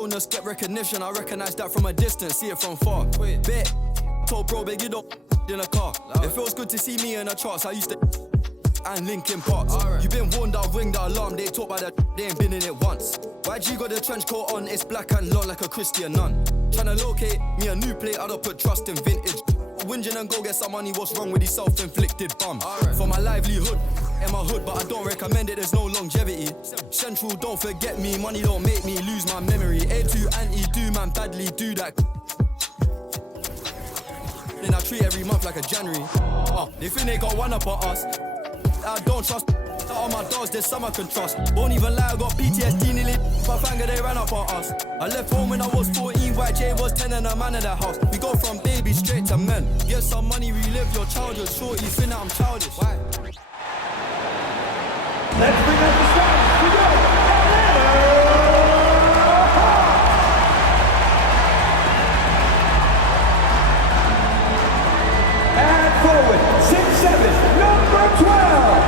Bonus get recognition, I recognize that from a distance, see it from far. Bet, told bro, big, you don't in a car. It feels good to see me in the charts, I used to and Linkin Parks. You been warned, I'll ring the alarm, they talk about that, they ain't been in it once. YG got the trench coat on, it's black and long like a Christian nun. Tryna locate me a new plate, I don't put trust in vintage. Whinging and go get some money, what's wrong with these self-inflicted bums? For my livelihood, in my hood, but I don't recommend it, there's no longevity. Central, don't forget me, money don't make me lose my memory. A2 anti-do, man, badly do that. Then I treat every month like a January. They think they got one up on us. I don't trust all my dogs, there's some I can trust. Won't even lie, I got PTSD nearly. My finger, they ran up on us. I left home when I was 14, YJ was 10 and a man in the house. We go from baby straight to men. Get some money, relive your childhood. Shorty, think that I'm childish. Why? Let's bring up the stats. We go. And forward, 6'7", number 12.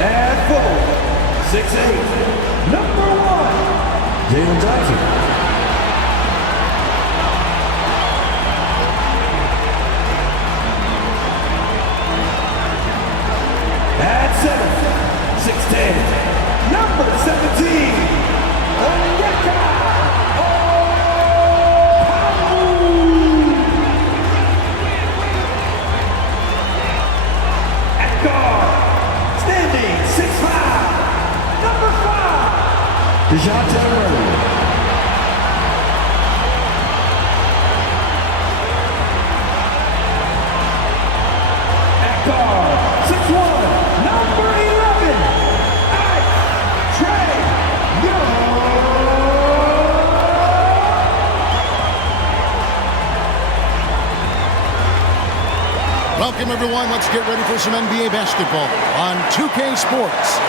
And forward, 6'8", number 1, Jalen Johnson. At 7, 6'10", number 17, Onyeka Okongwu. At guard, standing 6'5", number 5, DeJounte Murray. At guard, 6'1", number 11, Trey Young. Welcome, everyone. Let's get ready for some NBA basketball on 2K Sports.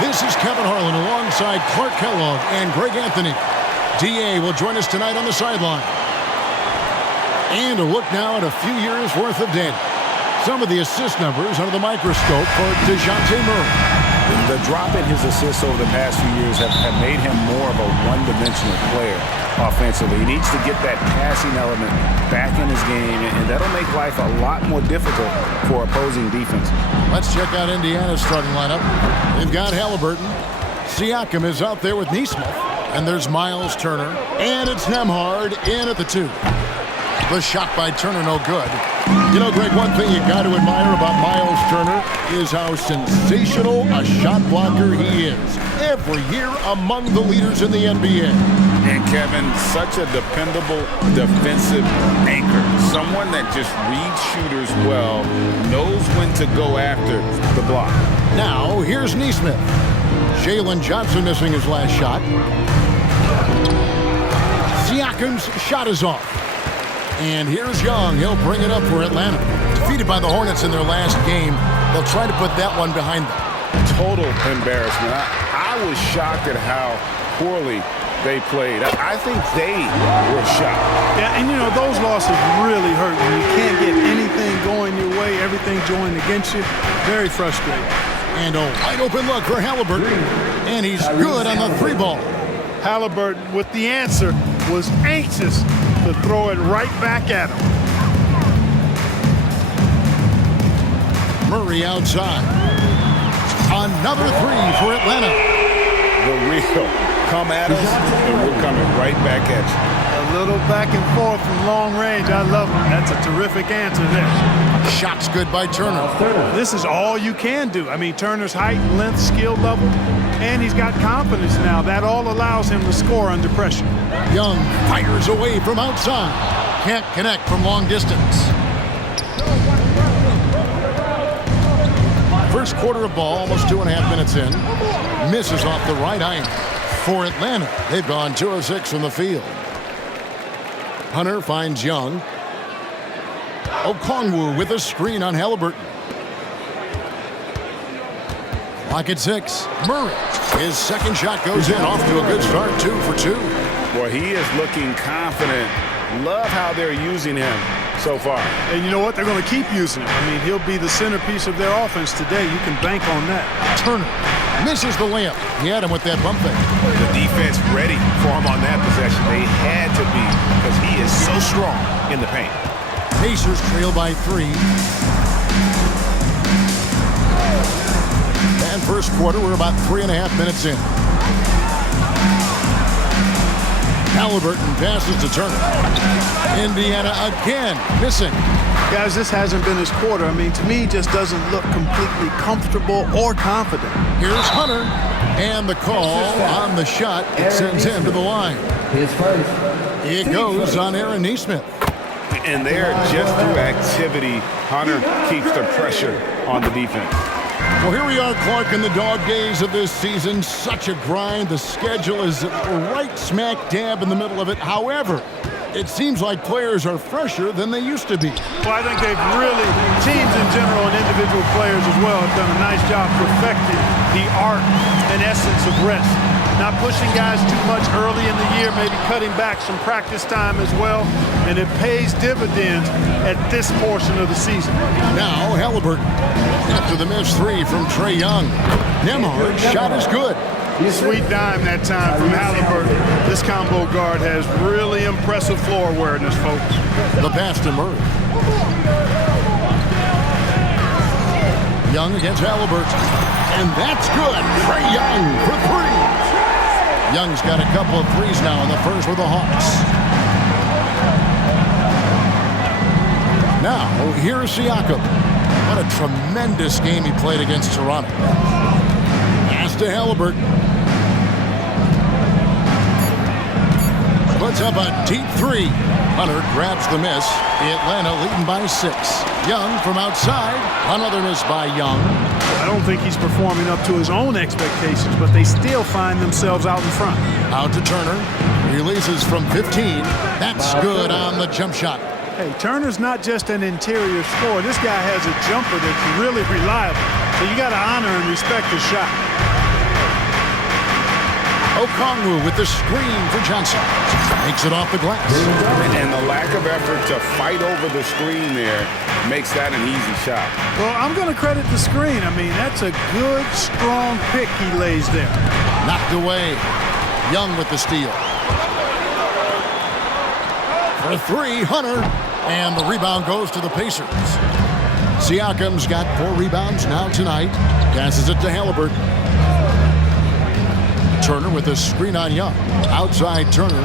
This is Kevin Harlan alongside Clark Kellogg and Greg Anthony. DA will join us tonight on the sideline. And a look now at a few years' worth of data. Some of the assist numbers under the microscope for DeJounte Murray. The drop in his assists over the past few years have made him more of a one-dimensional player offensively. He needs to get that passing element back in his game, and that'll make life a lot more difficult for opposing defense. Let's check out Indiana's starting lineup. They've got Halliburton. Siakam is out there with Nesmith. And there's Miles Turner. And it's Nembhard in at the 2. The shot by Turner, no good. You know, Greg, one thing you got to admire about Miles Turner is how sensational a shot blocker he is. Every year among the leaders in the NBA. And Kevin, such a dependable defensive anchor. Someone that just reads shooters well, knows when to go after the block. Now, here's Nesmith. Jalen Johnson missing his last shot. Siakam's shot is off. And here's Young. He'll bring it up for Atlanta. Defeated by the Hornets in their last game, they'll try to put that one behind them. Total embarrassment. I was shocked at how poorly they played. I think they were shocked. Yeah, and you know, those losses really hurt when you can't get anything going your way, everything's going against you. Very frustrating. And a wide open look for Halliburton. And he's good on the 3 ball. Halliburton, with the answer, was anxious to throw it right back at him. Murray outside. Another 3 for Atlanta. The real come at us, and we're coming right back at you. A little back and forth from long range. I love it. That's a terrific answer there. Shot's good by Turner. This is all you can do. I mean, Turner's height, length, skill level, and he's got confidence now. That all allows him to score under pressure. Young fires away from outside. Can't connect from long distance. First quarter of ball, almost 2.5 minutes in. Misses off the right angle. For Atlanta, they've gone 2 of 6 from the field. Hunter finds Young. Okongwu with a screen on Halliburton. Clock at 6. Murray. His second shot goes in. Off to a good start. 2 for 2. Boy, he is looking confident. Love how they're using him so far. And you know what? They're going to keep using him. I mean, he'll be the centerpiece of their offense today. You can bank on that. Turner misses the layup. He had him with that bump fake. The defense ready for him on that possession. They had to be because he is so strong in the paint. Pacers trail by 3. And first quarter, we're about 3.5 minutes in. Halliburton passes to Turner. Indiana again missing. Guys, this hasn't been his quarter. I mean, to me, he just doesn't look completely comfortable or confident. Here's Hunter. And the call on the shot. It sends him to the line. His first. It goes on Aaron Nesmith. And there, just through activity, Hunter keeps the pressure on the defense. Well, here we are, Clark, in the dog days of this season. Such a grind. The schedule is right smack dab in the middle of it. However, it seems like players are fresher than they used to be. Well, I think they've really, teams in general and individual players as well, have done a nice job perfecting the art and essence of rest. Not pushing guys too much early in the year, maybe cutting back some practice time as well, and it pays dividends at this portion of the season. Now, Halliburton, after the missed 3 from Trae Young. Nembhard's shot is good. Sweet dime that time from Halliburton. This combo guard has really impressive floor awareness, folks. The pass to Murray. Young against Halliburton. And that's good. Trae Young for 3. Young's got a couple of threes now in the first for the Hawks. Now, here's Siakam. What a tremendous game he played against Toronto. Pass to Halliburton. Puts up a deep 3. Hunter grabs the miss. Atlanta leading by 6. Young from outside. Another miss by Young. I don't think he's performing up to his own expectations, but they still find themselves out in front. Out to Turner. Releases from 15. That's good on the jump shot. Hey, Turner's not just an interior scorer. This guy has a jumper that's really reliable. So you got to honor and respect his shot. Okongwu with the screen for Johnson. Makes it off the glass. And the lack of effort to fight over the screen there makes that an easy shot. Well, I'm going to credit the screen. I mean, that's a good, strong pick he lays there. Knocked away. Young with the steal. For 3, Hunter. And the rebound goes to the Pacers. Siakam's got 4 rebounds now tonight. Passes it to Halliburton. Turner with a screen on Young. Outside Turner.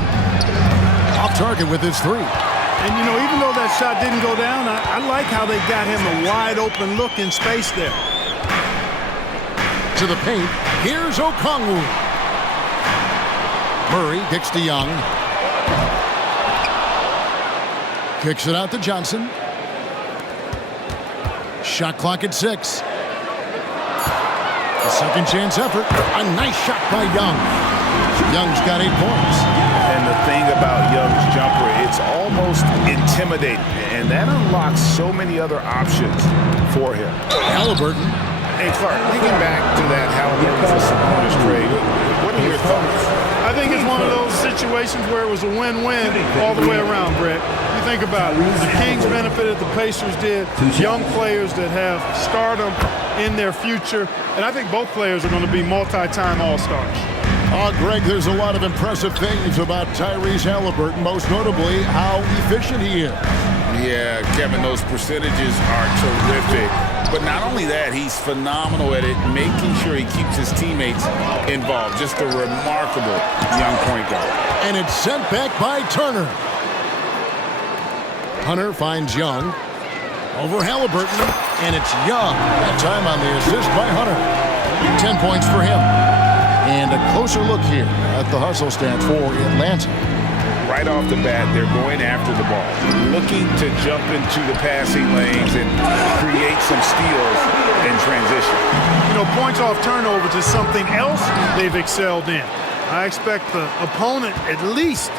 Off target with his 3. And, you know, even though that shot didn't go down, I like how they got him a wide open look in space there. To the paint. Here's Okongwu. Murray kicks to Young. Kicks it out to Johnson. Shot clock at 6. A second chance effort. A nice shot by Young. Young's got 8 points. And the thing about Young's jumper, it's almost intimidating. And that unlocks so many other options for him. Halliburton. Hey, Clark, thinking back to that Halliburton for Sabonis trade, what are your thoughts? I think it's one of those situations where it was a win-win all the way around, Brett. You think about it. The Kings benefited, the Pacers did. Young players that have stardom in their future. And I think both players are going to be multi-time All-Stars. Oh, Greg, there's a lot of impressive things about Tyrese Halliburton, most notably how efficient he is. Yeah, Kevin, those percentages are terrific. But not only that, he's phenomenal at it, making sure he keeps his teammates involved. Just a remarkable young point guard. And it's sent back by Turner. Hunter finds Young. Over Halliburton, and it's Young. That time on the assist by Hunter. 10 points for him. And a closer look here at the hustle stats for Atlanta. Right off the bat, they're going after the ball, looking to jump into the passing lanes and create some steals in transition. You know, points off turnovers is something else they've excelled in. I expect the opponent at least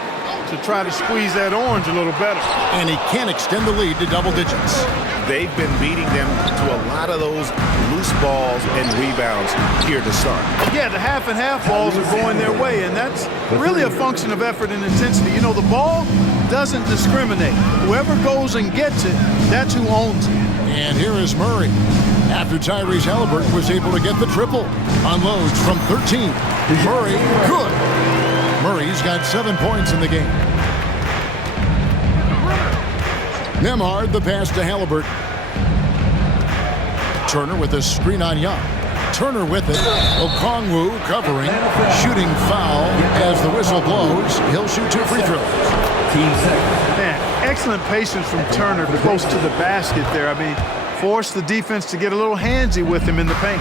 to try to squeeze that orange a little better. And he can extend the lead to double digits. They've been beating them to a lot of those loose balls and rebounds here to start. Yeah, the half-and-half balls are going their way, and that's really a function of effort and intensity. You know, the ball doesn't discriminate. Whoever goes and gets it, that's who owns it. And here is Murray. After Tyrese Halliburton was able to get the triple. Unloads from 13. Murray, good. Murray's got 7 points in the game. Nembhard, the pass to Halliburton. Turner with a screen on Young. Turner with it. Okongwu covering. Shooting foul as the whistle blows. He'll shoot 2 free throws. Man, excellent patience from Turner close to the basket there. I mean, forced the defense to get a little handsy with him in the paint.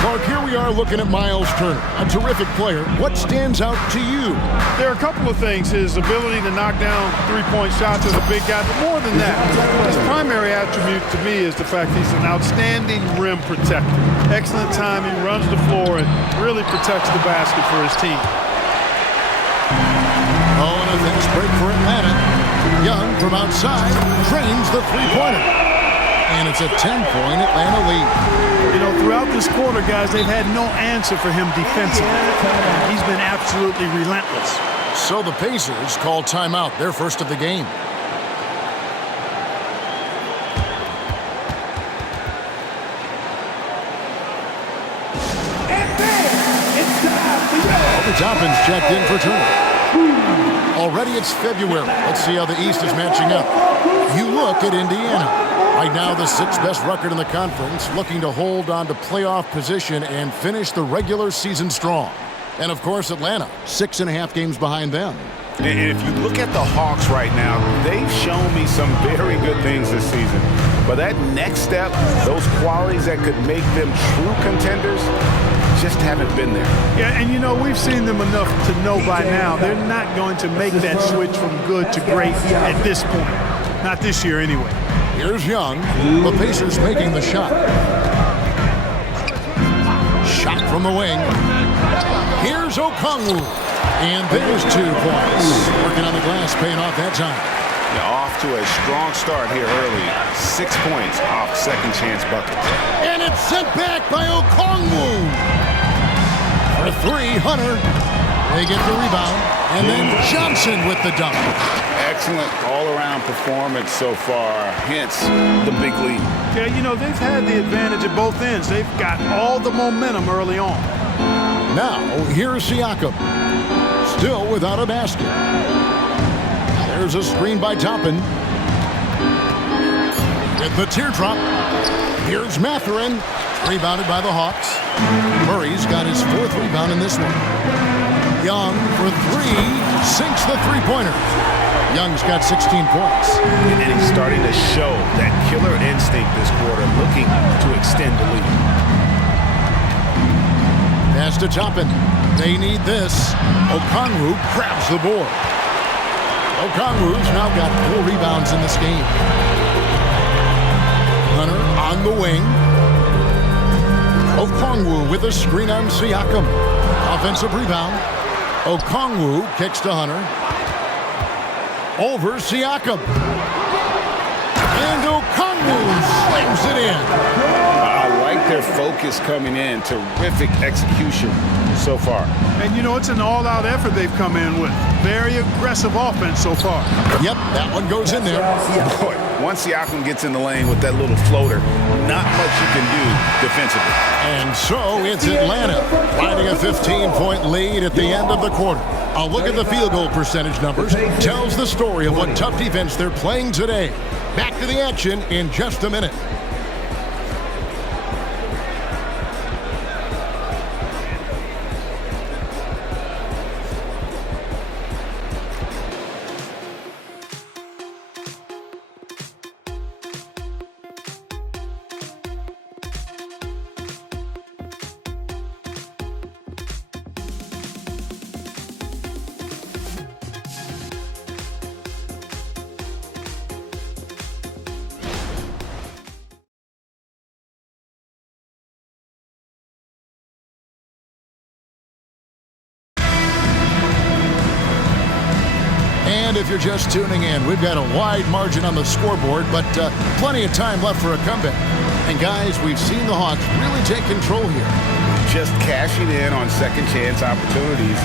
Mark, here we are looking at Miles Turner, a terrific player. What stands out to you? There are a couple of things. His ability to knock down three-point shots as a big guy, but more than that, his primary attribute to me is the fact he's an outstanding rim protector. Excellent timing, runs the floor, and really protects the basket for his team. Oh, and a fast break for Atlanta. Young from outside drains the three-pointer. And it's a 10-point Atlanta lead. You know, throughout this quarter, guys, they've had no answer for him defensively. He's been absolutely relentless. So the Pacers call timeout, their first of the game. And then it's time to go. Obi Toppin's checked in for Turner. Already it's February. Let's see how the East is matching up. You look at Indiana. Right now, the 6th best record in the conference, looking to hold on to playoff position and finish the regular season strong. And, of course, Atlanta, 6.5 games behind them. And if you look at the Hawks right now, they've shown me some very good things this season. But that next step, those qualities that could make them true contenders, just haven't been there. Yeah, and you know, we've seen them enough to know by now they're not going to make that switch from good to great at this point. Not this year, anyway. Here's Young. The Pacers making the shot. Shot from the wing. Here's Okongwu. And there's 2 points. Working on the glass, paying off that time. Now off to a strong start here early. 6 points off second chance buckets. And it's sent back by Okongwu. For 3, Hunter. They get the rebound. And then Johnson with the dunk. Excellent all-around performance so far, hence the big lead. Yeah, you know, they've had the advantage at both ends. They've got all the momentum early on. Now, here's Siakam. Still without a basket. There's a screen by Toppin. With the teardrop. Here's Mathurin. Rebounded by the Hawks. Murray's got his 4th rebound in this one. Young for 3. Sinks the three-pointer. Young's got 16 points. And he's starting to show that killer instinct this quarter, looking to extend the lead. Pass to Toppin. They need this. Okongwu grabs the board. Okongwu's now got 4 rebounds in this game. Hunter on the wing. Okongwu with a screen on Siakam. Offensive rebound. Okongwu kicks to Hunter. Over Siakam. And Okongwu slams it in. I like their focus coming in. Terrific execution so far. And, you know, it's an all-out effort they've come in with. Very aggressive offense so far. Yep, that one goes in there. Boy, once Siakam gets in the lane with that little floater, not much you can do defensively. And so it's Atlanta riding a 15-point lead at the end of the quarter. A look at the field goal percentage numbers tells the story of what tough defense they're playing today. Back to the action in just a minute. And if you're just tuning in, we've got a wide margin on the scoreboard, but plenty of time left for a comeback. And guys, we've seen the Hawks really take control here. just cashing in on second chance opportunities.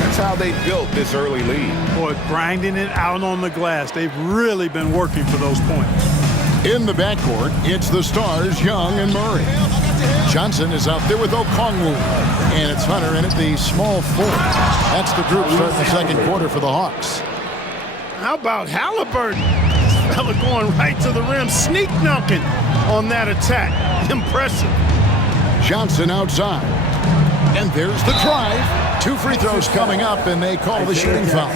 That's how they built this early lead. Boy, grinding it out on the glass. They've really been working for those points. In the backcourt, it's the stars, Young and Murray. Johnson is out there with Okongwu. And it's Hunter in at the small forward. That's the group starting the second quarter for the Hawks. How about Halliburton? This fella going right to the rim, sneak dunking on that attack. Impressive. Johnson outside. And there's the drive. 2 free throws coming up, and they call the shooting foul.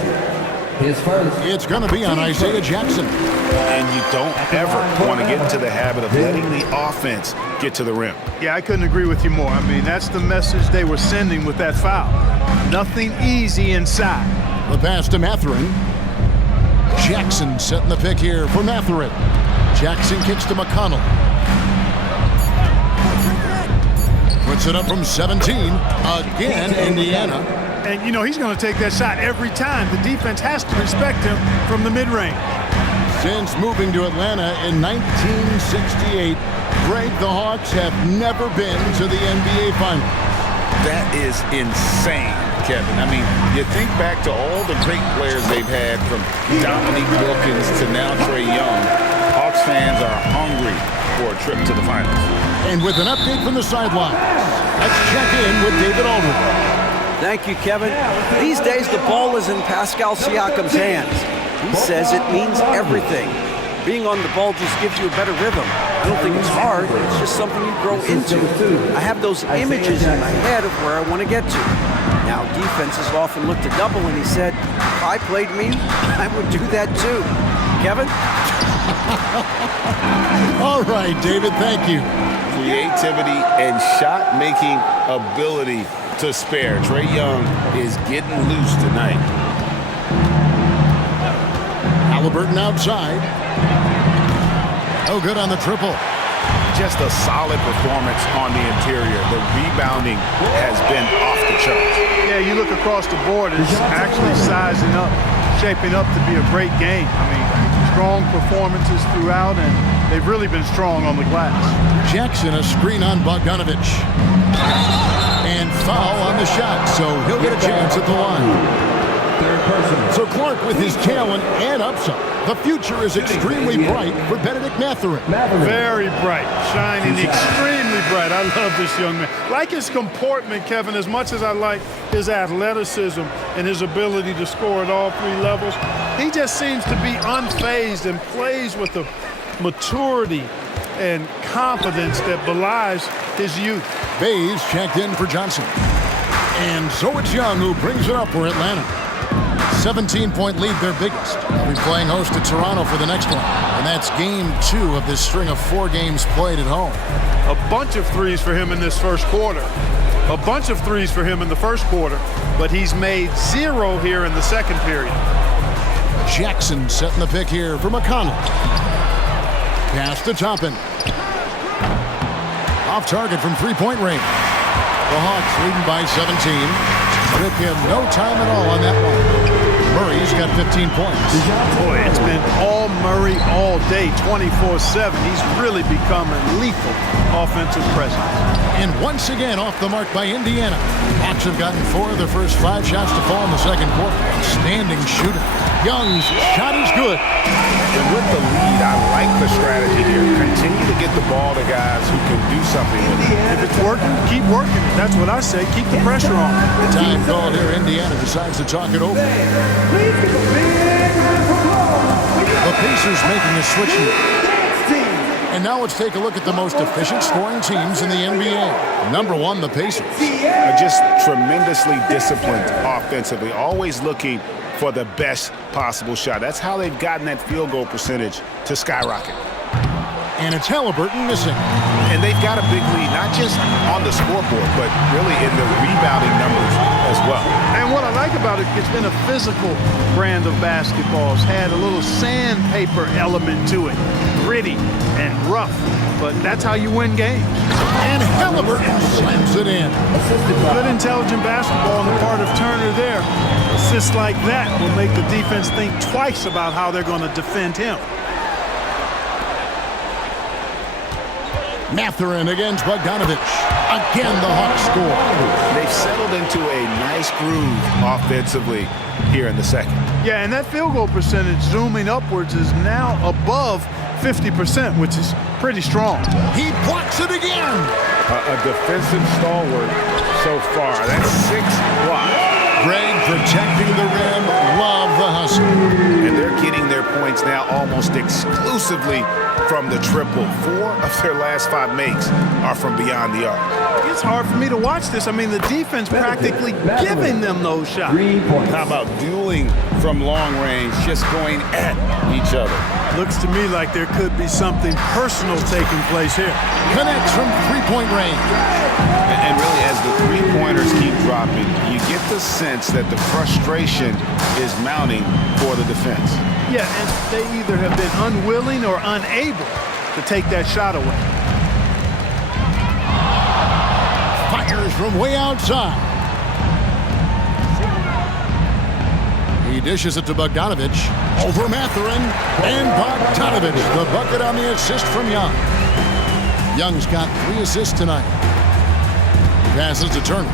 It's going to be on Isaiah Jackson. And you don't ever want to get into the habit of letting the offense get to the rim. Yeah, I couldn't agree with you more. I mean, that's the message they were sending with that foul. Nothing easy inside. The pass to Mathurin. Jackson setting the pick here for Mathurin. Jackson kicks to McConnell. Puts it up from 17. Again, Indiana. And, you know, he's going to take that shot every time. The defense has to respect him from the mid-range. Since moving to Atlanta in 1968, Greg, the Hawks have never been to the NBA Finals. That is insane, Kevin. I mean, you think back to all the great players they've had, from Dominique Wilkins to now Trae Young. Hawks fans are hungry for a trip to the finals. And with an update from the sideline, let's check in with David Aldridge. Thank you, Kevin. These days, the ball is in Pascal Siakam's hands. He says it means everything. Being on the ball just gives you a better rhythm. I don't think it's hard. It's just something you grow into. I have those images in my head of where I want to get to. Now, defenses often look to double, and he said, if I played me, I would do that too. Kevin? All right, David, thank you. Creativity and shot-making ability to spare. Trae Young is getting loose tonight. Halliburton outside. Oh, good on the triple. Just a solid performance on the interior. The rebounding has been off the charts. Yeah, you look across the board, it's actually sizing up, shaping up to be a great game. I mean, strong performances throughout, and they've really been strong on the glass. Jackson, a screen on Bogdanovich. And foul on the shot, so he'll get a chance at the line. So Clark with his talent and upside. The future is extremely bright for Benedict Mathurin. Very bright, shining extremely bright. I love this young man. Like his comportment, Kevin, as much as I like his athleticism and his ability to score at all 3 levels, he just seems to be unfazed and plays with the maturity and confidence that belies his youth. Bays checked in for Johnson. And so it's Young who brings it up for Atlanta. 17-point lead, their biggest. They'll be playing host to Toronto for the next one. And that's game 2 of this string of 4 games played at home. A bunch of threes for him in this first quarter. A bunch of threes for him in the first quarter, but he's made 0 here in the second period. Jackson setting the pick here for McConnell. Pass to Toppin. Off target from 3-point range. The Hawks leading by 17. Took him no time at all on that one. Murray's got 15 points. Boy, it's been all Murray all day, 24/7. He's really become a lethal offensive presence. And once again off the mark by Indiana. Hawks have gotten 4 of their first 5 shots to fall in the second quarter. Outstanding shooter. Young's shot is good. And with the lead, I like the strategy here. Continue to get the ball to guys who can do something with it. If it's working, keep working it. That's what I say. Keep the pressure on. Time called here. Indiana decides to talk it over. The Pacers making a switch here. And now let's take a look at the most efficient scoring teams in the NBA. Number 1, the Pacers. Just tremendously disciplined offensively, always looking for the best possible shot. That's how they've gotten that field goal percentage to skyrocket. And it's Halliburton missing. And they've got a big lead, not just on the scoreboard, but really in the rebounding numbers as well. And what I like about it, it's been a physical brand of basketball. It's had a little sandpaper element to it. Gritty and rough, but that's how you win games. And Halliburton slams it in. Good intelligent basketball on the part of Turner there. Assists like that will make the defense think twice about how they're going to defend him. Mathurin against Bogdanovich. Again, the Hawks score. They've settled into a nice groove offensively here in the second. Yeah, and that field goal percentage zooming upwards is now above 50%, which is pretty strong. He blocks it again. A defensive stalwart so far. That's 6 blocks. Greg protecting the rim. Love the hustle. And they're getting their points now almost exclusively from the triple. 4 of their last 5 makes are from beyond the arc. It's hard for me to watch this. I mean, the defense practically giving them those shots. How about dueling from long range, just going at each other? Looks to me like there could be something personal taking place here. Connects from three-point range. And really, as the three-pointers keep dropping, you get the sense that the frustration is mounting for the defense. Yeah, and they either have been unwilling or unable to take that shot away. Fires from way outside. He dishes it to Bogdanovich. Over Mathurin. And Bogdanovich, the bucket on the assist from Young. Young's got 3 assists tonight. Passes to Turner.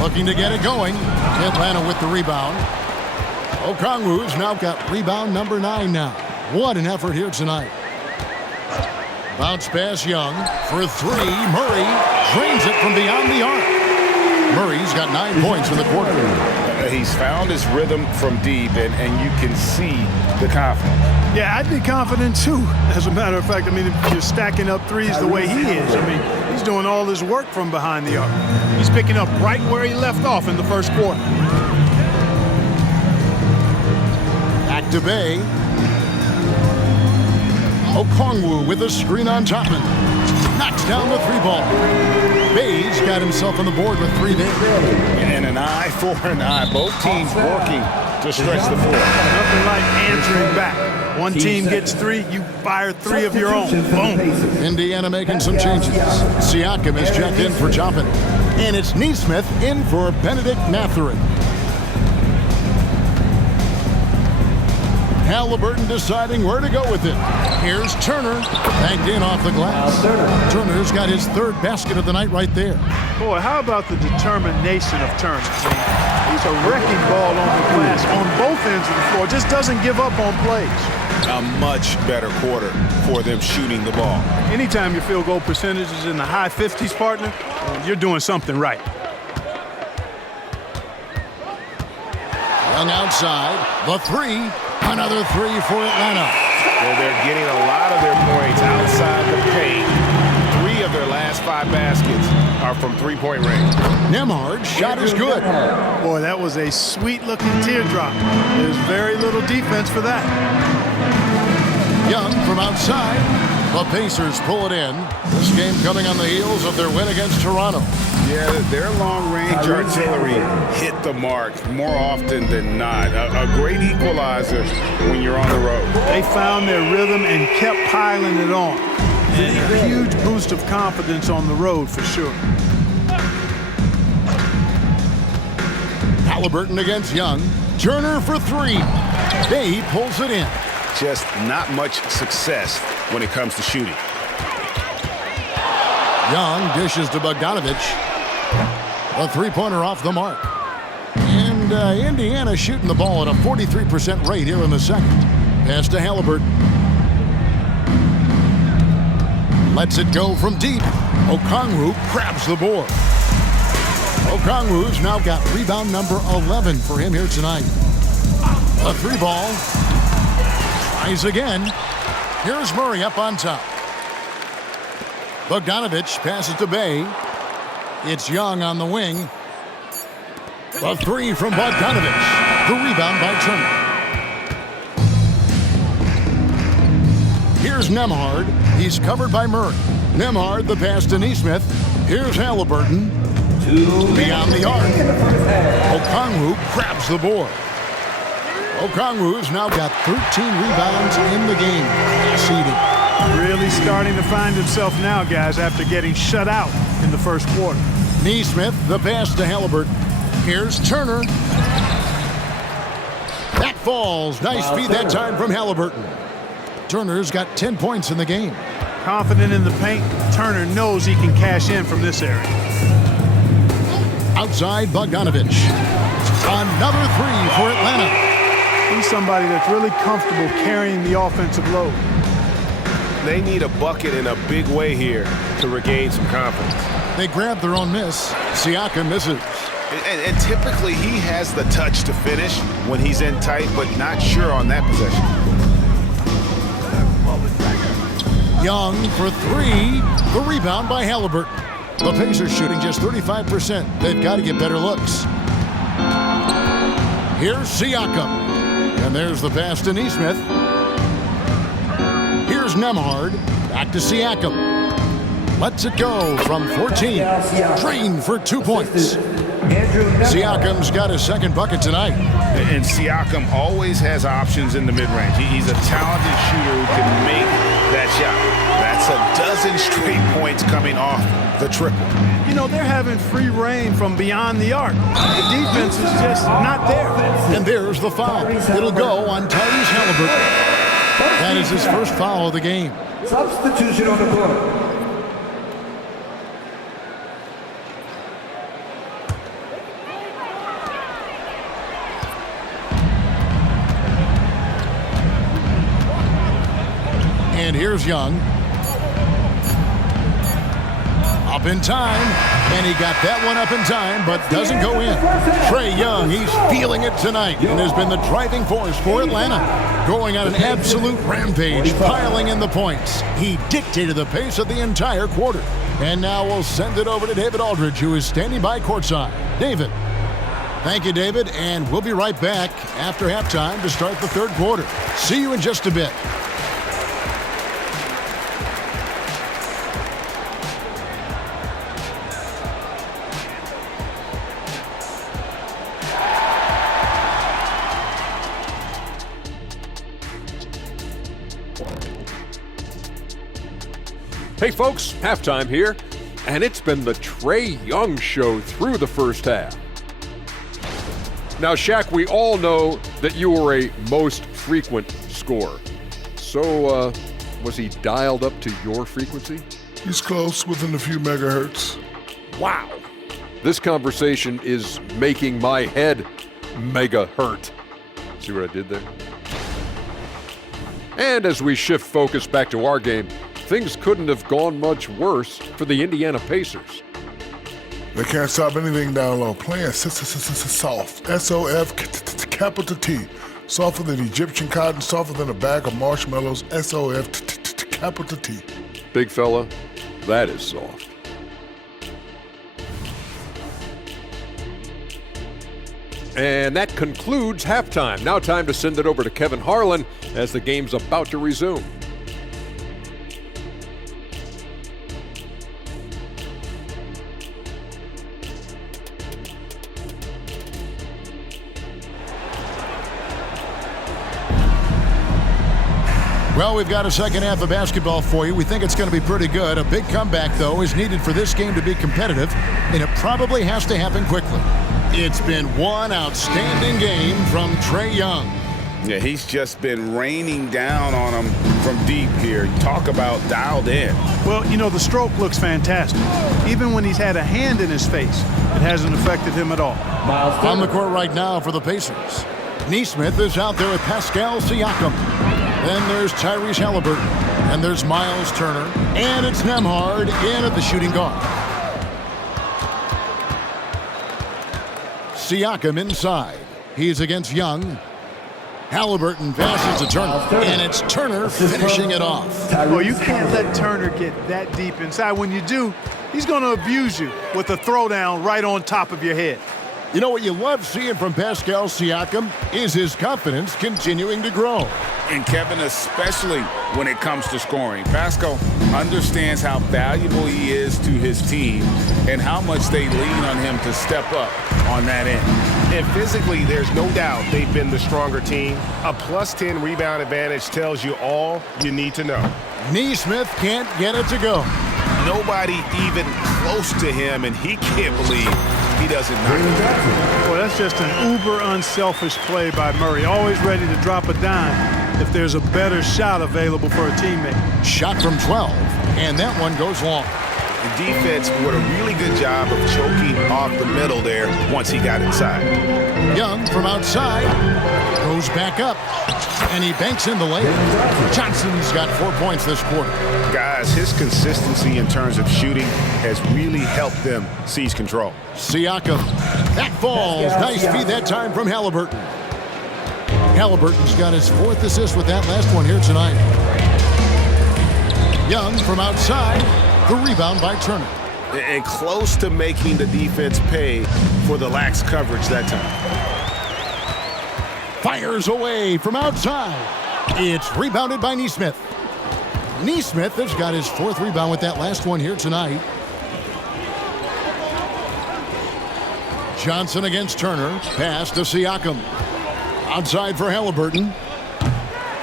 Looking to get it going. Atlanta with the rebound. Okongwu's now got rebound number 9 now. What an effort here tonight. Bounce pass Young for 3. Murray drains it from beyond the arc. Murray's got 9 points in the quarter. He's found his rhythm from deep, and you can see the confidence. Yeah, I'd be confident too. As a matter of fact, I mean, if you're stacking up threes the way he is, I mean, he's doing all his work from behind the arc. He's picking up right where he left off in the first quarter. Back to Bay. Okongwu with a screen on Chapman. Knocks down the 3 ball. Bay's got himself on the board with 3 there. And an eye for an eye. Both teams working to stretch the floor. Nothing like answering back. One team gets 3, you fire 3 of your own. Boom. Indiana making some changes. Siakam is checked in for Chapman. And it's Neesmith in for Benedict Mathurin. Halliburton deciding where to go with it. Here's Turner, banked in off the glass. Turner's got his 3rd basket of the night right there. Boy, how about the determination of Turner? I mean, he's a wrecking ball on the glass on both ends of the floor. Just doesn't give up on plays. A much better quarter for them shooting the ball. Anytime your field goal percentage is in the high 50s, partner, you're doing something right. Young outside, the 3. Another 3 for Atlanta. Well, they're getting a lot of their points outside the paint. 3 of their last 5 baskets are from three-point range. Nembhard's shot is good. Boy, that was a sweet-looking teardrop. There's very little defense for that. Young from outside. The Pacers pull it in. This game coming on the heels of their win against Toronto. Yeah, their long-range artillery hit the mark more often than not. A great equalizer when you're on the road. They found their rhythm and kept piling it on. And a huge boost of confidence on the road for sure. Halliburton against Young. Turner for 3. Bay pulls it in. Just not much success when it comes to shooting. Young dishes to Bogdanovich. A 3-pointer off the mark. And Indiana shooting the ball at a 43% rate here in the second. Pass to Halliburton. Lets it go from deep. Okongwu grabs the board. Okongwu's now got rebound number 11 for him here tonight. A 3 ball. Tries again. Here's Murray up on top. Bogdanovich passes to Bay. It's Young on the wing. A 3 from Bogdanovich. The rebound by Turner. Here's Nembhard. He's covered by Murray. Nembhard, the pass to Neesmith. Here's Halliburton. Beyond the arc. Okongwu grabs the board. Okongwu's now got 13 rebounds in the game. Really starting to find himself now, guys, after getting shut out in the first quarter. Neesmith, the pass to Halliburton. Here's Turner. That falls. Nice feed that time from Halliburton. Turner's got 10 points in the game. Confident in the paint, Turner knows he can cash in from this area. Outside Bogdanovich. Another three for Atlanta. He's somebody that's really comfortable carrying the offensive load. They need a bucket in a big way here to regain some confidence. They grab their own miss. Siakam misses. And typically he has the touch to finish when he's in tight, but not sure on that possession. Young for three. The rebound by Halliburton. The Pacers shooting just 35%. They've got to get better looks. Here's Siakam. And there's the pass to Nesmith. Here's Nembhard. Back to Siakam. Lets it go from 14. Drained for 2 points. Siakam's got his second bucket tonight. And Siakam always has options in the mid-range. He's a talented shooter who can make that shot. That's a dozen straight points coming off the triple. You know, they're having free reign from beyond the arc. The defense is just not there. And there's the foul. It'll go on Tyrese Halliburton. That is his first foul of the game. Substitution on the court. And here's Young. Up in time, and he got that one up in time, but doesn't go in. Trae Young, he's feeling it tonight and has been the driving force for Atlanta. Going on an absolute rampage, piling in the points. He dictated the pace of the entire quarter. And now we'll send it over to David Aldridge, who is standing by courtside. David. Thank you, David, and we'll be right back after halftime to start the third quarter. See you in just a bit. Hey folks, halftime here, and it's been the Trae Young show through the first half. Now, Shaq, we all know that you were a most frequent scorer. So, was he dialed up to your frequency? He's close, within a few megahertz. Wow. This conversation is making my head mega hurt. See what I did there? And as we shift focus back to our game, things couldn't have gone much worse for the Indiana Pacers. They can't stop anything down low. Playing soft. S-O-F capital T. Softer than Egyptian cotton, softer than a bag of marshmallows. S-O-F capital T. Big fella, that is soft. And that concludes halftime. Now time to send it over to Kevin Harlan as the game's about to resume. Well, we've got a second half of basketball for you. We think it's going to be pretty good. A big comeback, though, is needed for this game to be competitive, and it probably has to happen quickly. It's been one outstanding game from Trae Young. Yeah, he's just been raining down on him from deep here. Talk about dialed in. Well, you know, the stroke looks fantastic. Even when he's had a hand in his face, it hasn't affected him at all. On the court right now for the Pacers. Nesmith is out there with Pascal Siakam. Then there's Tyrese Halliburton. And there's Miles Turner. And it's Nembhard in at the shooting guard. Siakam inside. He's against Young. Halliburton passes to Turner. And it's Turner finishing it off. Oh, you can't let Turner get that deep inside. When you do, he's going to abuse you with a throwdown right on top of your head. You know what you love seeing from Pascal Siakam is his confidence continuing to grow. And Kevin, especially when it comes to scoring. Pascal understands how valuable he is to his team and how much they lean on him to step up on that end. And physically, there's no doubt they've been the stronger team. A plus 10 rebound advantage tells you all you need to know. Nesmith can't get it to go. Nobody even close to him, and he can't believe he doesn't knock it down. Well, that's just an uber unselfish play by Murray. Always ready to drop a dime. if there's a better shot available for a teammate. Shot from 12, and that one goes long. The defense did a really good job of choking off the middle there once he got inside. Young from outside goes back up, and he banks in the layup. Johnson's got 4 points this quarter. Guys, his consistency in terms of shooting has really helped them seize control. Siakam, that falls. Nice feed that time from Halliburton. Halliburton's got his 4th assist with that last one here tonight. Young from outside, the rebound by Turner. And close to making the defense pay for the lax coverage that time. Fires away from outside. It's rebounded by Nesmith. Nesmith has got his 4th rebound with that last one here tonight. Johnson against Turner. Pass to Siakam. Outside for Halliburton.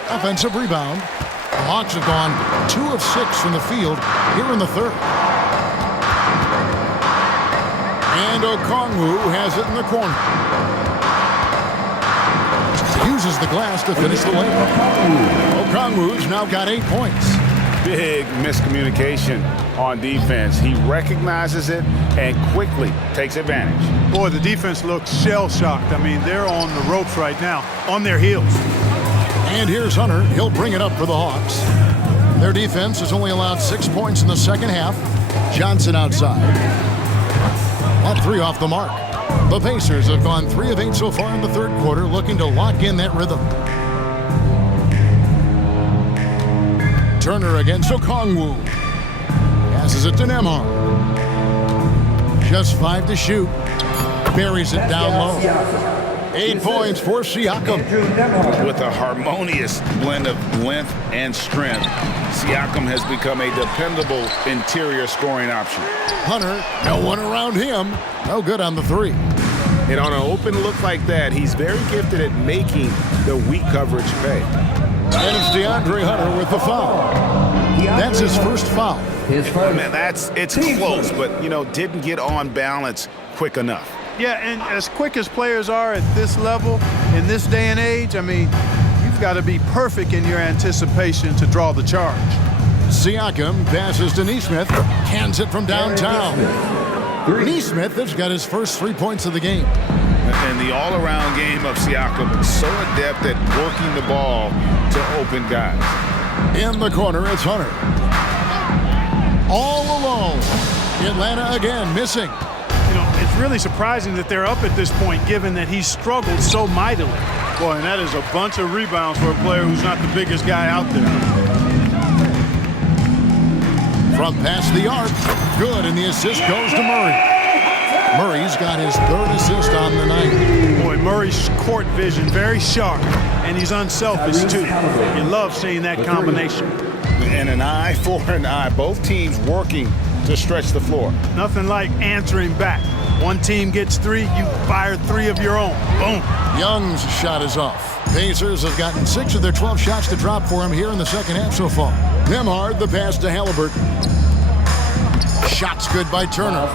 Offensive rebound. The Hawks have gone 2 of 6 from the field here in the 3rd. And Okongwu has it in the corner. Uses the glass to finish the layup. Okongwu's now got 8 points. Big miscommunication on defense. He recognizes it and quickly takes advantage. Boy, the defense looks shell-shocked. I mean, they're on the ropes right now, on their heels. And here's Hunter. He'll bring it up for the Hawks. Their defense has only allowed 6 points in the second half. Johnson outside. That 3 off the mark. The Pacers have gone 3 of 8 so far in the 3rd quarter, looking to lock in that rhythm. Turner against Okongwu. Passes it to Nembhard. Just 5 to shoot. Buries it down low. 8 points for Siakam. With a harmonious blend of length and strength, Siakam has become a dependable interior scoring option. Hunter, no one around him. No good on the 3. And on an open look like that, he's very gifted at making the weak coverage pay. And it's DeAndre Hunter with the foul. That's his first foul. Man, it's close, but, didn't get on balance quick enough. Yeah, and as quick as players are at this level, in this day and age, I mean, you've got to be perfect in your anticipation to draw the charge. Siakam passes to Nesmith. Hands it from downtown. Nesmith has got his first 3 points of the game. And the all-around game of Siakam, so adept at working the ball to open guys. In the corner, it's Hunter. All alone. Atlanta again missing. It's really surprising that they're up at this point, given that he's struggled so mightily. Boy, and that is a bunch of rebounds for a player who's not the biggest guy out there. From past the arc, good, and the assist goes to Murray. Murray's got his 3rd assist on the night. Boy, Murray's court vision very sharp, and he's unselfish too. You love seeing that combination. And an eye for an eye. Both teams working to stretch the floor. Nothing like answering back. One team gets 3, you fire 3 of your own. Boom. Young's shot is off. Pacers have gotten 6 of their 12 shots to drop for him here in the second half so far. Nembhard, the pass to Halliburton. Shot's good by Turner.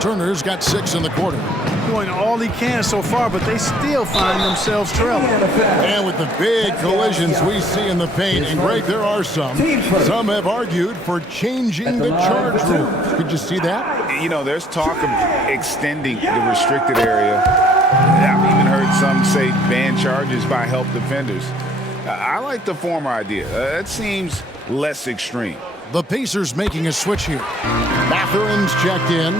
Turner's got 6 in the quarter. Doing all he can so far, but they still find themselves trailing. And with the big collisions we see in the paint, and Greg, there are some. Some have argued for changing the charge rules. Could you see that? There's talk of extending the restricted area. I've even heard some say ban charges by help defenders. I like the former idea. It seems less extreme. The Pacers making a switch here. Matherin's checked in.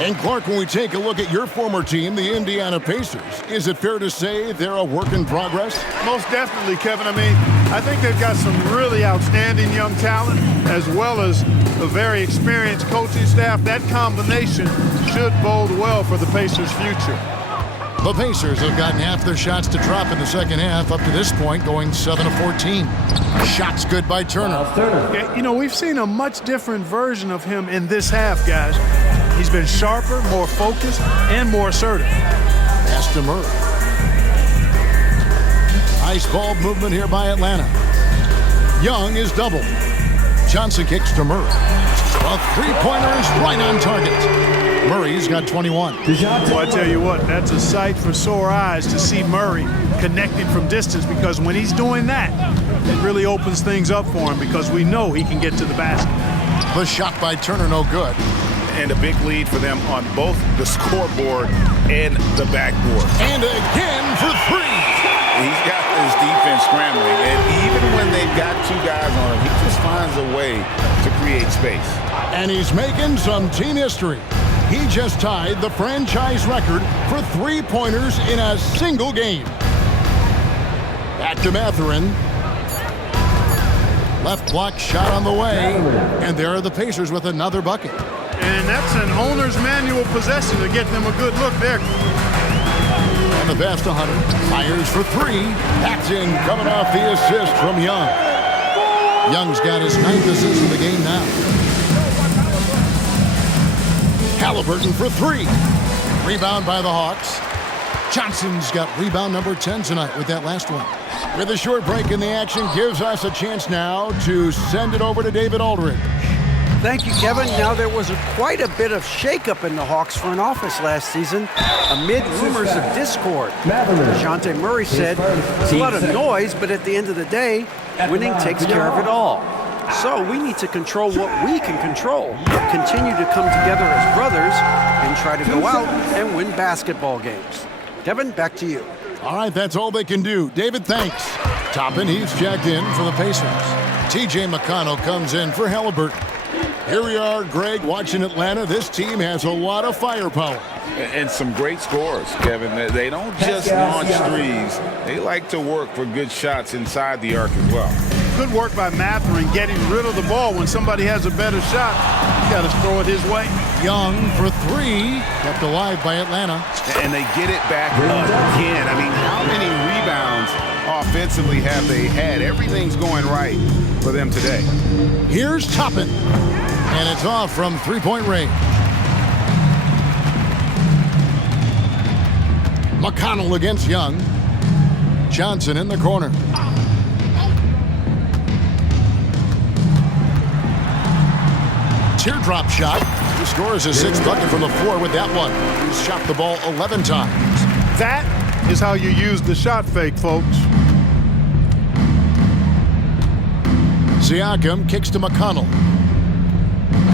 And Clark, when we take a look at your former team, the Indiana Pacers, is it fair to say they're a work in progress? Most definitely, Kevin. I mean, I think they've got some really outstanding young talent, as well as a very experienced coaching staff. That combination should bode well for the Pacers' future. The Pacers have gotten half their shots to drop in the second half, up to this point, going 7 of 14. Shots good by Turner. Yeah, we've seen a much different version of him in this half, guys. He's been sharper, more focused, and more assertive. Pass to Murray. Ice ball movement here by Atlanta. Young is doubled. Johnson kicks to Murray. A three-pointer is right on target. Murray's got 21. Well, I tell you what, that's a sight for sore eyes to see Murray connecting from distance, because when he's doing that, it really opens things up for him, because we know he can get to the basket. The shot by Turner, no good. And a big lead for them on both the scoreboard and the backboard. And again for three. He's got this defense scrambling, and even when they've got two guys on him, he just finds a way to create space. And he's making some team history. He just tied the franchise record for three-pointers in a single game. Back to Mathurin. Left block shot on the way. And there are the Pacers with another bucket. And that's an owner's manual possession to get them a good look there. And the pass to Hunter. Fires for three. That's in, coming off the assist from Young. Young's got his 9th assist of the game now. Halliburton for three. Rebound by the Hawks. Johnson's got rebound number 10 tonight with that last one. With a short break in the action, gives us a chance now to send it over to David Aldridge. Thank you, Kevin. Now, there was quite a bit of shakeup in the Hawks front office last season amid rumors of discord. DeJounte Murray said it's a lot of noise, but at the end of the day, winning takes care of it all. So we need to control what we can control, continue to come together as brothers, and try to go out and win basketball games. Kevin, back to you. All right, that's all they can do. David, thanks. Toppin, he's checked in for the Pacers. T.J. McConnell comes in for Halliburton. Here we are, Greg, watching Atlanta. This team has a lot of firepower. And some great scores, Kevin. They don't just launch threes. They like to work for good shots inside the arc as well. Good work by Mathurin getting rid of the ball when somebody has a better shot. You got to throw it his way. Young for three, kept alive by Atlanta. And they get it back again. I mean, how many rebounds offensively have they had? Everything's going right for them today. Here's Toppin, and it's off from three-point range. McConnell against Young. Johnson in the corner. Teardrop shot. He scores his 6th bucket from the floor with that one. He's shot the ball 11 times. That is how you use the shot fake, folks. Siakam kicks to McConnell.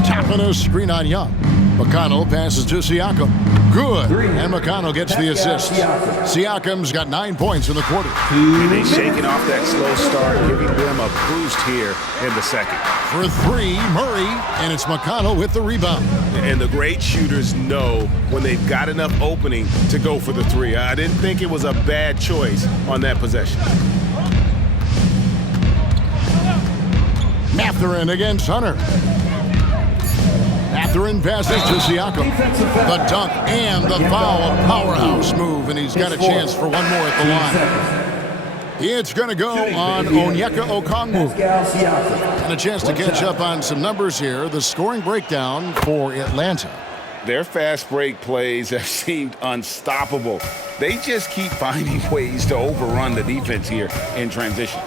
Tapping a screen on Young. McConnell passes to Siakam. Good. And McConnell gets the assist. Siakam's got 9 points in the quarter. And they're shaking off that slow start, giving them a boost here in the second. For three, Murray, and it's McConnell with the rebound. And the great shooters know when they've got enough opening to go for the three. I didn't think it was a bad choice on that possession. Mathurin against Hunter. Mathurin passes to Siakam. The dunk and the foul, a powerhouse move, and he's got a chance for one more at the line. It's going to go on Onyeka Okongwu. And a chance to catch up on some numbers here. The scoring breakdown for Atlanta. Their fast break plays have seemed unstoppable. They just keep finding ways to overrun the defense here in transition.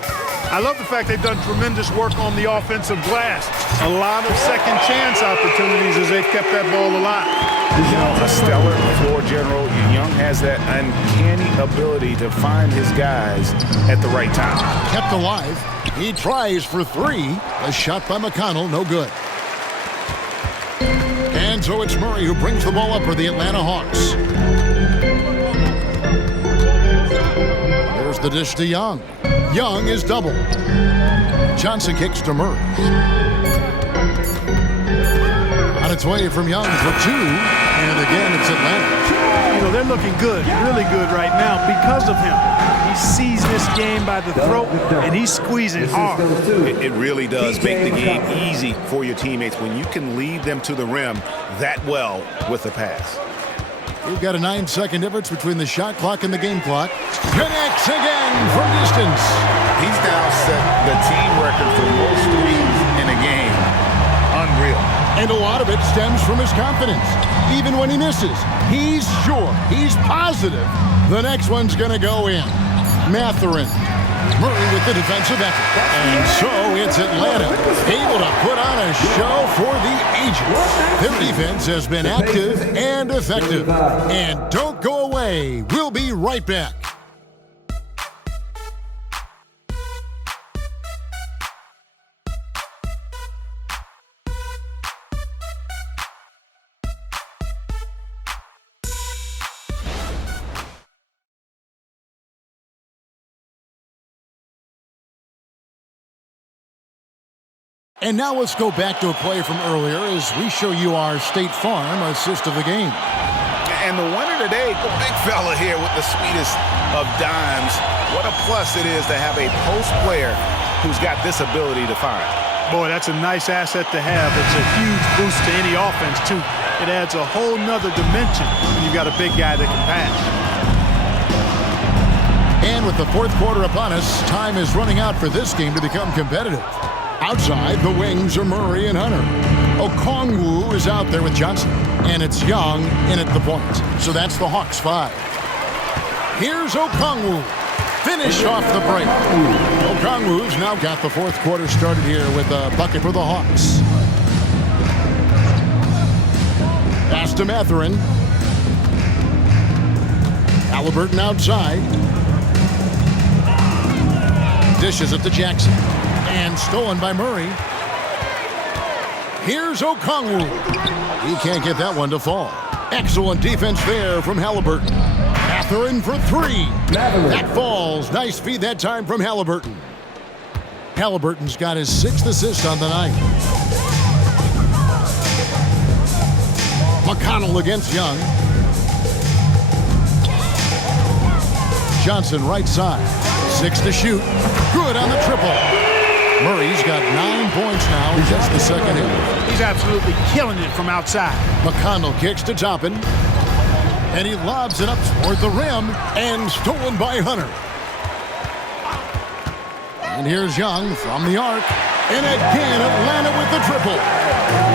I love the fact they've done tremendous work on the offensive glass. A lot of second chance opportunities as they've kept that ball alive. You know, a stellar floor general. Young has that uncanny ability to find his guys at the right time. Kept alive. He tries for three. A shot by McConnell, no good. And so it's Murray who brings the ball up for the Atlanta Hawks. There's the dish to Young. Young is double. Johnson kicks to Murray. On its way from Young for two. And again, it's Atlanta. You know, they're looking good, really good right now because of him. He sees this game by the throat, and he's squeezing hard. It really does make the game easy for your teammates when you can lead them to the rim that well with the pass. We've got a 9-second difference between the shot clock and the game clock. Connects again from distance. He's now set the team record for most threes in a game. Unreal. And a lot of it stems from his confidence. Even when he misses, he's sure, he's positive the next one's going to go in. Mathurin. Murray with the defensive effort. And so it's Atlanta able to a show for the ages. Their defense has been active and effective. And don't go away. We'll be right back. And now let's go back to a play from earlier as we show you our State Farm assist of the game. And the winner today, the big fella here with the sweetest of dimes. What a plus it is to have a post player who's got this ability to find. Boy, that's a nice asset to have. It's a huge boost to any offense, too. It adds a whole nother dimension when you've got a big guy that can pass. And with the fourth quarter upon us, time is running out for this game to become competitive. Outside, the wings are Murray and Hunter. Okongwu is out there with Johnson. And it's Young in at the point. So that's the Hawks 5. Here's Okongwu. Finish off the break. Okongwu's now got the fourth quarter started here with a bucket for the Hawks. Pass to Mathurin. Halliburton outside. Dishes it to Jackson. And stolen by Murray. Here's Okongwu. He can't get that one to fall. Excellent defense there from Halliburton. Mathurin for three. That falls. Nice feed that time from Halliburton. Halliburton's got his 6th assist on the night. McConnell against Young. Johnson right side. 6 to shoot. Good on the triple. Murray's got 9 points now in just the second half. He's absolutely killing it from outside. McConnell kicks to Toppin. And he lobs it up toward the rim and stolen by Hunter. And here's Young from the arc. And again, Atlanta with the triple.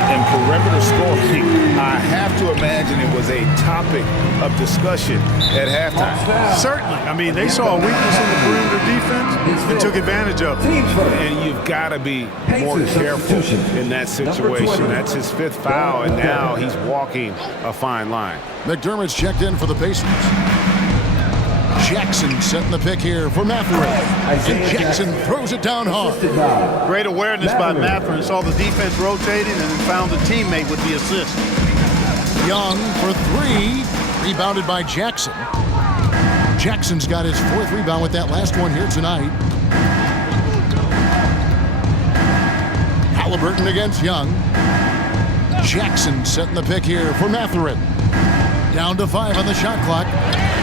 In perimeter scoring, I have to imagine it was a topic of discussion at halftime. Certainly. I mean, they saw a weakness in the perimeter defense and took advantage of it. And you've got to be more careful in that situation. That's his 5th foul, and now he's walking a fine line. McDermott's checked in for the Pacers. Jackson setting the pick here for Mathurin. And Jackson throws it down hard. Great awareness by Mathurin. Saw the defense rotating and then found a teammate with the assist. Young for 3. Rebounded by Jackson. Jackson's got his 4th rebound with that last one here tonight. Halliburton against Young. Jackson setting the pick here for Mathurin. Down to 5 on the shot clock.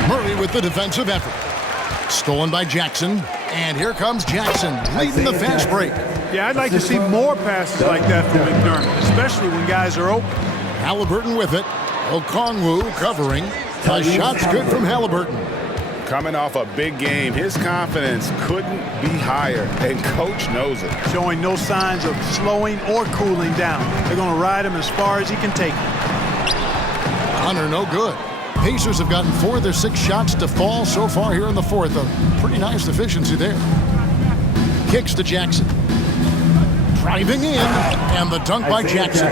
Murray with the defensive effort. Stolen by Jackson. And here comes Jackson leading the fast break. Yeah, I'd like to see more passes like that from McDermott, especially when guys are open. Halliburton with it. Okongwu covering. The shot's good from Halliburton. Coming off a big game, his confidence couldn't be higher, and coach knows it. Showing no signs of slowing or cooling down. They're going to ride him as far as he can take him. Hunter no good. Pacers have gotten 4 of their 6 shots to fall so far here in the fourth. A pretty nice efficiency there. Kicks to Jackson. Driving in, and the dunk by Jackson.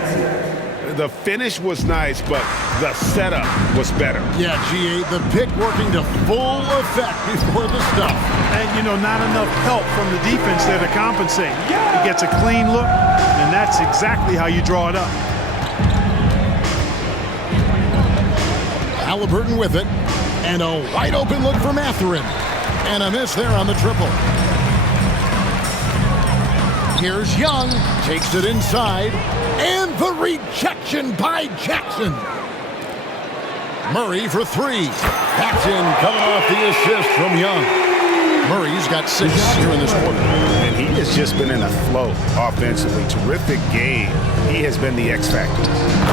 The finish was nice, but the setup was better. Yeah, GA, the pick working to full effect before the stuff. And, you know, not enough help from the defense there to compensate. He gets a clean look, and that's exactly how you draw it up. Halliburton with it, and a wide open look for Mathurin. And a miss there on the triple. Here's Young, takes it inside, and the rejection by Jackson. Murray for 3. That's in, coming off the assist from Young. Murray's got 6 here in this quarter. And he has just been in a flow offensively. Terrific game. He has been the X factor.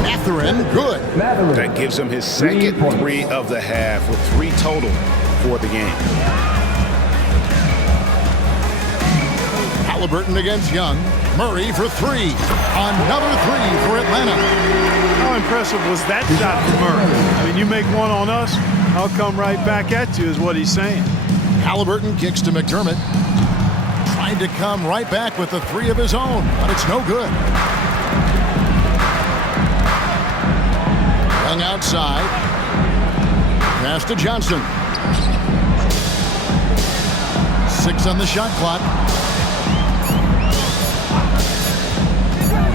Mathurin, good. That gives him his second 3 of the half with 3 total for the game. Halliburton against Young. Murray for 3. Another 3 for Atlanta. How impressive was that shot from Murray? I mean, you make one on us, I'll come right back at you is what he's saying. Halliburton kicks to McDermott. Trying to come right back with the 3 of his own, but it's no good. Young outside. Pass to Johnson. 6 on the shot clock.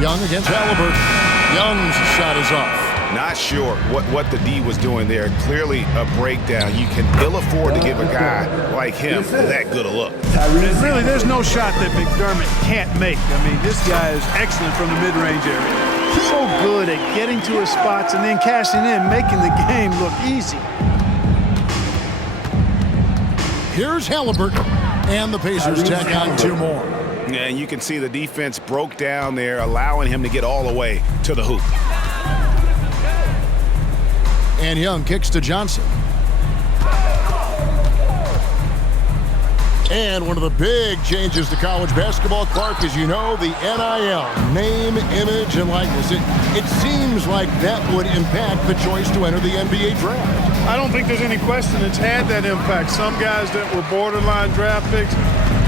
Young against Halliburton. Young's shot is off. Not sure what the D was doing there. Clearly a breakdown. You can ill afford to give a guy like him that good a look. Really, there's no shot that McDermott can't make. I mean, this guy is excellent from the mid-range area. So good at getting to his spots and then cashing in, making the game look easy. Here's Halliburton. And the Pacers tack on 2 more. Yeah, and you can see the defense broke down there, allowing him to get all the way to the hoop. And Young kicks to Johnson. And one of the big changes to college basketball, Clark, as you know, the NIL, name, image, and likeness. It seems like that would impact the choice to enter the NBA draft. I don't think there's any question it's had that impact. Some guys that were borderline draft picks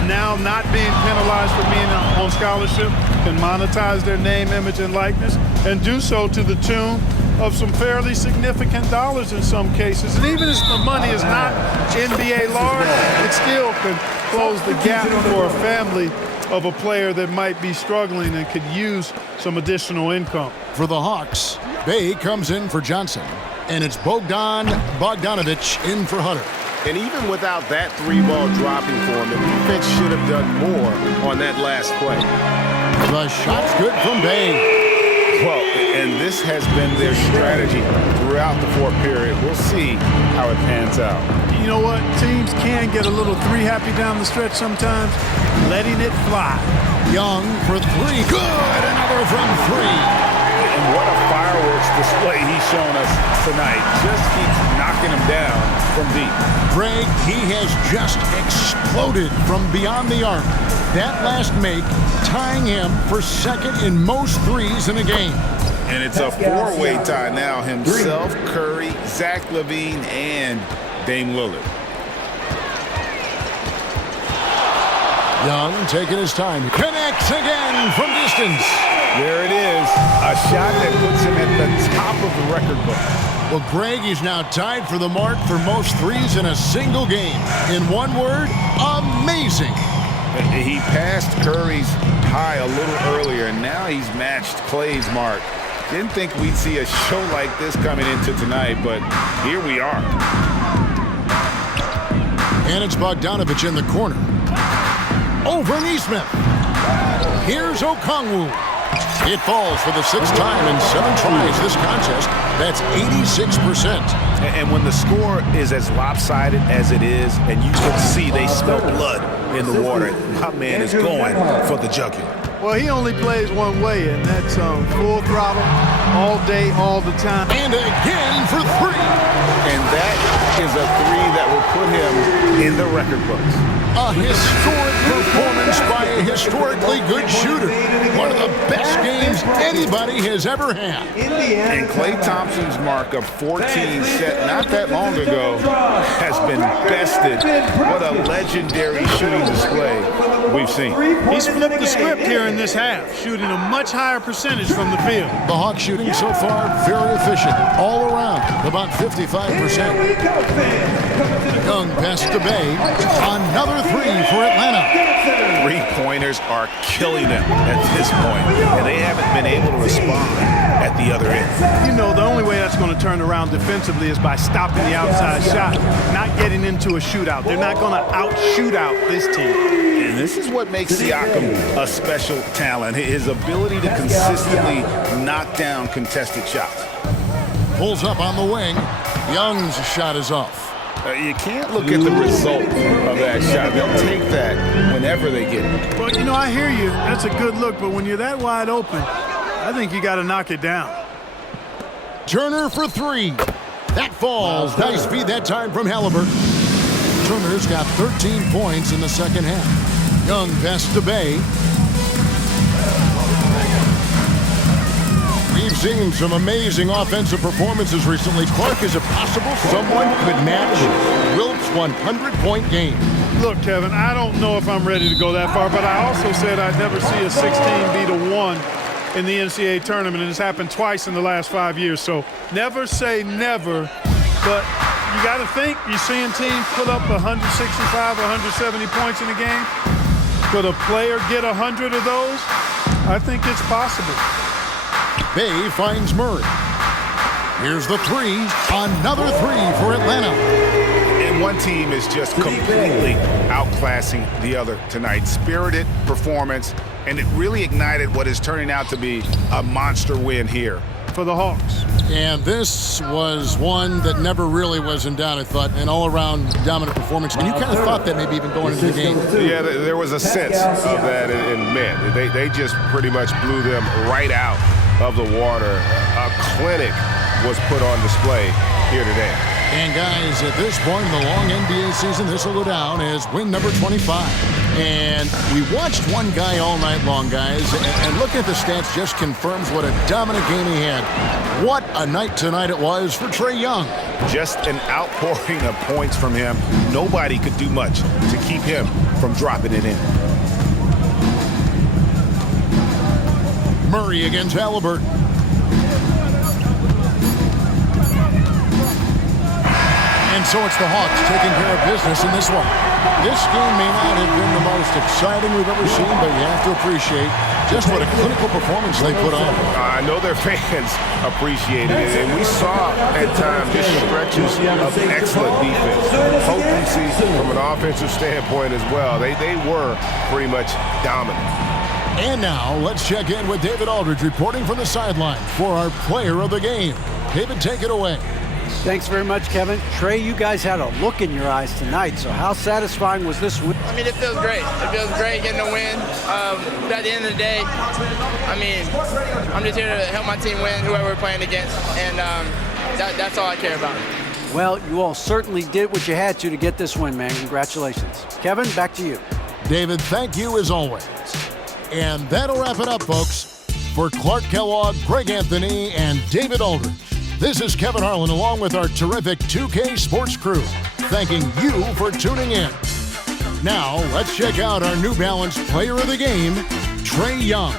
now not being penalized for being on scholarship can monetize their name, image, and likeness and do so to the tune of some fairly significant dollars in some cases. And even if the money is not NBA large, it still could close the gap for a family of a player that might be struggling and could use some additional income. For the Hawks, Bay comes in for Johnson. And it's Bogdanovich in for Hunter. And even without that 3-ball dropping for him, the defense should have done more on that last play. The shot's good from Bay. Well, and this has been their strategy throughout the 4th period. We'll see how it pans out. You know what? Teams can get a little 3-happy down the stretch sometimes, letting it fly. Young for 3. Good. Another from 3. And what a fireworks display he's shown us tonight. Just keeps knocking him down from deep. Greg, he has just exploded from beyond the arc. That last make tying him for 2nd in most threes in a game. And it's a 4-way tie now. Himself, Curry, Zach LaVine, and Dame Lillard. Young taking his time. Connects again from distance. There it is. A shot that puts him at the top of the record book. Well, Greg is now tied for the mark for most threes in a single game. In one word, amazing. He passed Curry's high a little earlier, and now he's matched Clay's mark. Didn't think we'd see a show like this coming into tonight, but here we are. And it's Bogdanovich in the corner. Over Neesmith. Here's Okongwu. It falls for the 6th time in 7 tries this contest. That's 86%. And when the score is as lopsided as it is, and you can see they smell blood in the water, my man is going for the jugular. Well, he only plays one way, and that's full throttle, all day, all the time. And again for 3. And that is a 3 that will put him in the record books. A historic performance by a historically good shooter. One of the best games anybody has ever had. And Klay Thompson's mark of 14 set not that long ago has been bested. What a legendary shooting display we've seen. He's flipped the script here in this half, shooting a much higher percentage from the field. The Hawks shooting so far very efficient. All around, about 55%. Young passes to Bay. Another 3 for Atlanta. 3-pointers are killing them at this point, and they haven't been able to respond at the other end. You know, the only way that's going to turn around defensively is by stopping the outside shot, not getting into a shootout. They're not going to out-shoot out this team. And this is what makes Siakam a special talent, his ability to consistently knock down contested shots. Pulls up on the wing. Young's shot is off. You can't look at the result of that shot. They'll take that whenever they get it. Well, you know, I hear you. That's a good look, but when you're that wide open, I think you got to knock it down. Turner for 3. That falls. Nice feed that time from Halliburton. Turner's got 13 points in the 2nd half. Young passes to Bay. We've seen some amazing offensive performances recently. Clark, is it possible someone could match Wilt's 100-point game? Look, Kevin, I don't know if I'm ready to go that far, but I also said I'd never see a 16 beat a 1 in the NCAA tournament, and it's happened twice in the last 5 years. So never say never, but you got to think you're seeing teams put up 165, 170 points in a game. Could a player get 100 of those? I think it's possible. Bay finds Murray. Here's the three. Another three for Atlanta. And one team is just completely outclassing the other tonight. Spirited performance, and it really ignited what is turning out to be a monster win here for the Hawks. And this was one that never really was in doubt, I thought, an all-around dominant performance. And you kind of thought that maybe even going into the game. Yeah, there was a sense of that in men. They just pretty much blew them right out of the water. A clinic was put on display here today. And guys, at this point in the long NBA season, this will go down as win number 25. And we watched one guy all night long, guys, and looking at the stats just confirms what a dominant game he had. What a night tonight it was for Trae Young. Just an outpouring of points from him. Nobody could do much to keep him from dropping it in. Murray against Halliburton. And so it's the Hawks taking care of business in this one. This game may not have been the most exciting we've ever seen, but you have to appreciate just what a clinical performance they put on. I know their fans appreciated it, and we saw at times just stretches of excellent defense. Potency from an offensive standpoint as well. They were pretty much dominant. And now let's check in with David Aldridge reporting from the sideline for our player of the game. David, take it away. Thanks very much, Kevin. Trae, you guys had a look in your eyes tonight, so how satisfying was this win? I mean, it feels great. It feels great getting a win. But at the end of the day, I mean, I'm just here to help my team win, whoever we're playing against, and that's all I care about. Well, you all certainly did what you had to get this win, man. Congratulations. Kevin, back to you. David, thank you as always. And that'll wrap it up, folks. For Clark Kellogg, Greg Anthony, and David Aldridge, this is Kevin Harlan along with our terrific 2K Sports crew, thanking you for tuning in. Now, let's check out our New Balance player of the game, Trae Young.